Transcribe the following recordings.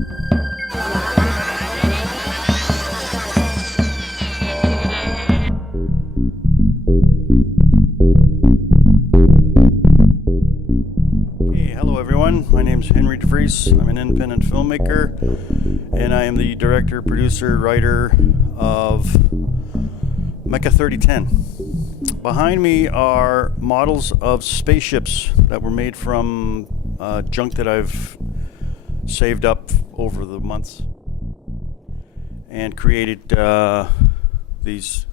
Hello everyone, my name is Henry DeVries. I'm an independent filmmaker and I am the director, producer, writer of MECA 3010. Behind me are models of spaceships that were made from junk that I've saved up over the months and created these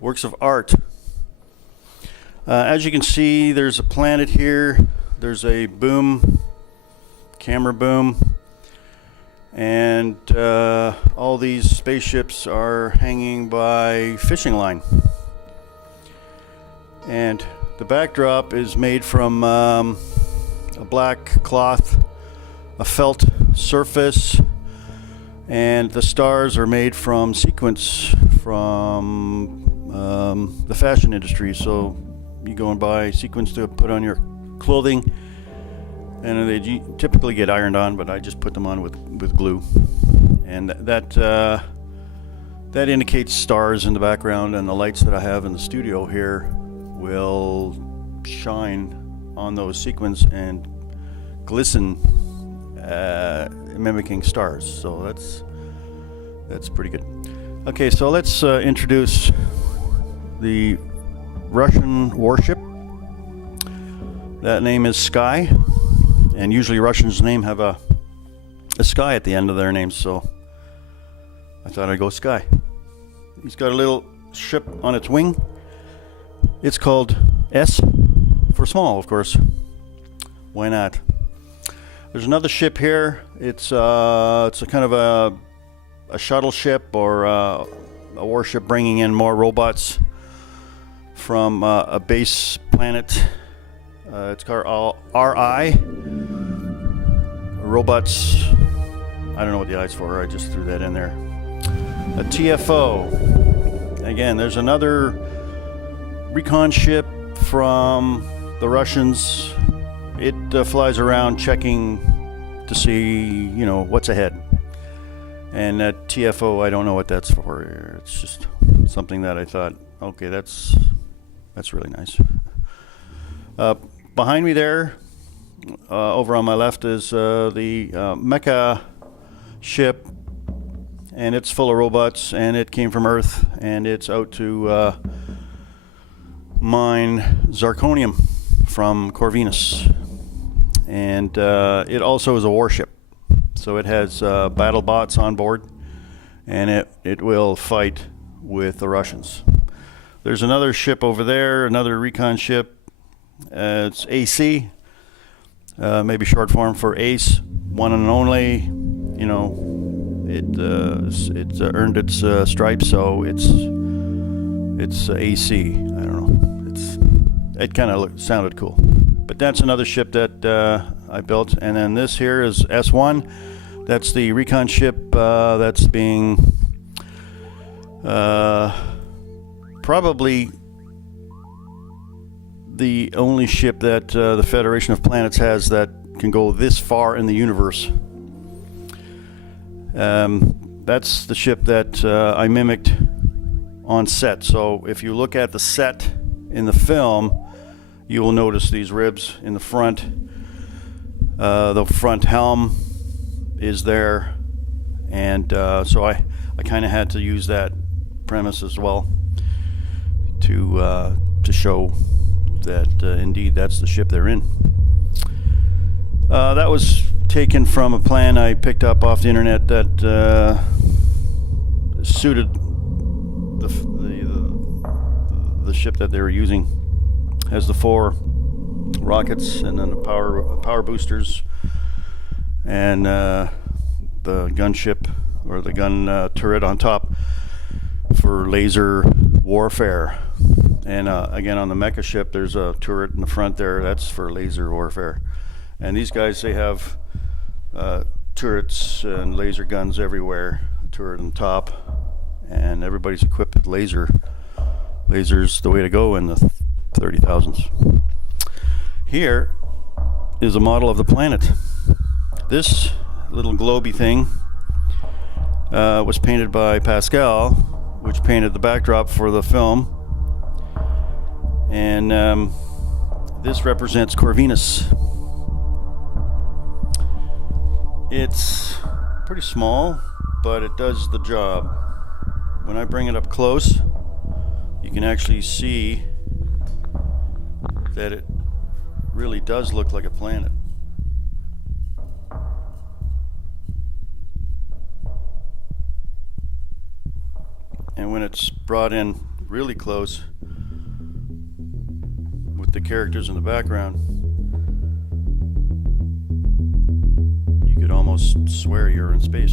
works of art. As you can see, there's a planet here. There's a boom, camera boom, and all these spaceships are hanging by fishing line. And the backdrop is made from a black cloth, a felt surface, and the stars are made from sequins from the fashion industry. So you go and buy sequins to put on your clothing, and they typically get ironed on, but I just put them on with glue, and that indicates stars in the background, and the lights that I have in the studio here will shine on those sequins and glisten, mimicking stars. So that's pretty good. Okay, so let's introduce the Russian warship. That name is Sky, and usually Russians' name have a sky at the end of their names, so I thought I'd go Sky. He's got a little ship on its wing. It's called S for small, of course. Why not? There's another ship here. It's a kind of a shuttle ship or a warship bringing in more robots from a base planet. It's called RI. Robots, I don't know what the I's for, I just threw that in there. A TFO. Again, there's another recon ship from the Russians. It flies around checking to see, what's ahead. And that TFO, I don't know what that's for. It's just something that I thought, okay, that's really nice. Behind me there, over on my left, is the MECA ship, and it's full of robots, and it came from Earth, and it's out to mine zirconium from Corvinus. And it also is a warship, so it has battle bots on board, and it will fight with the Russians. There's another ship over there, another recon ship. It's AC, maybe short form for ACE, one and only. It's earned its stripes, so it's AC. I don't know. It kind of sounded cool. But that's another ship that I built, and then this here is S1. That's the recon ship that's being probably the only ship that the Federation of Planets has that can go this far in the universe. That's the ship that I mimicked on set. So if you look at the set in the film, you will notice these ribs in the front. The front helm is there, and so I kind of had to use that premise as well to show that indeed that's the ship they're in. That was taken from a plan I picked up off the internet that suited the ship that they were using. Has the 4 rockets and then the power boosters and the gunship or the gun turret on top for laser warfare. And again, on the MECA ship, there's a turret in the front there. That's for laser warfare. And these guys, they have turrets and laser guns everywhere. A turret on top, and everybody's equipped with lasers. The way to go in the 30,000s. Here is a model of the planet. This little globy thing was painted by Pascal, which painted the backdrop for the film. And this represents Corvinus. It's pretty small, but it does the job. When I bring it up close, you can actually see that it really does look like a planet. And when it's brought in really close with the characters in the background, you could almost swear you're in space.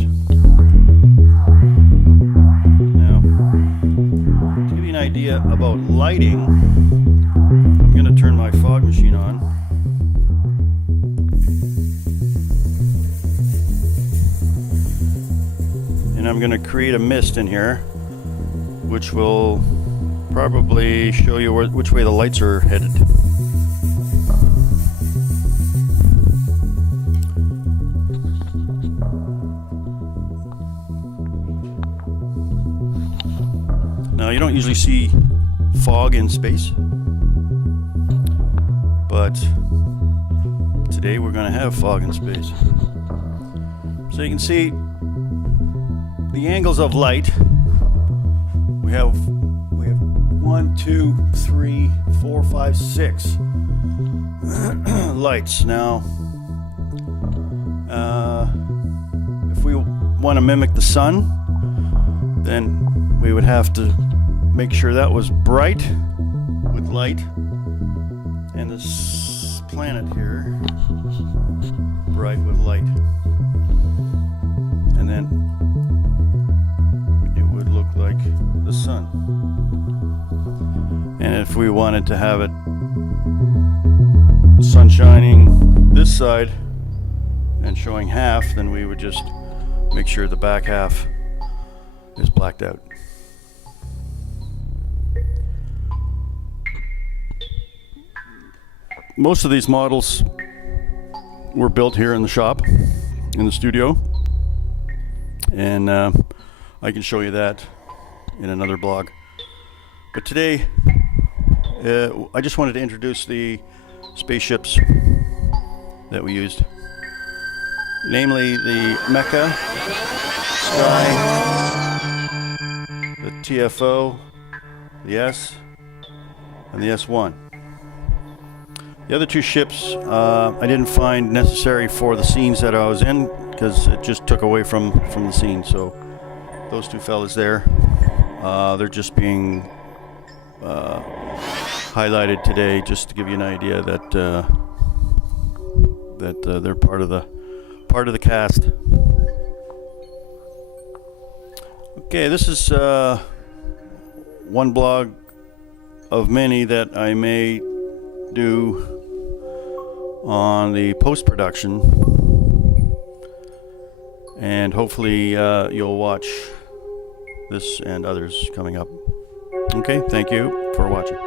Now, to give you an idea about lighting, I'm going to turn my fog machine on. And I'm going to create a mist in here, which will probably show you which way the lights are headed. Now, you don't usually see fog in space, but today we're going to have fog in space. So you can see the angles of light. We have 1, 2, 3, 4, 5, 6 lights. Now, if we want to mimic the sun, then we would have to make sure that was bright with light, and this planet here bright with light, and then it would look like the sun. And if we wanted to have it sun shining this side and showing half, then we would just make sure the back half is blacked out. Most of these models were built here in the shop, in the studio, and I can show you that in another blog. But today, I just wanted to introduce the spaceships that we used, namely the MECA, Sky, the TFO, the S, and the S1. The other two ships I didn't find necessary for the scenes that I was in, because it just took away from the scene. So those two fellas there, they're just being highlighted today, just to give you an idea that they're part of the cast. Okay, this is one blog of many that I may do on the post-production, and hopefully you'll watch this and others coming up. Okay, thank you for watching.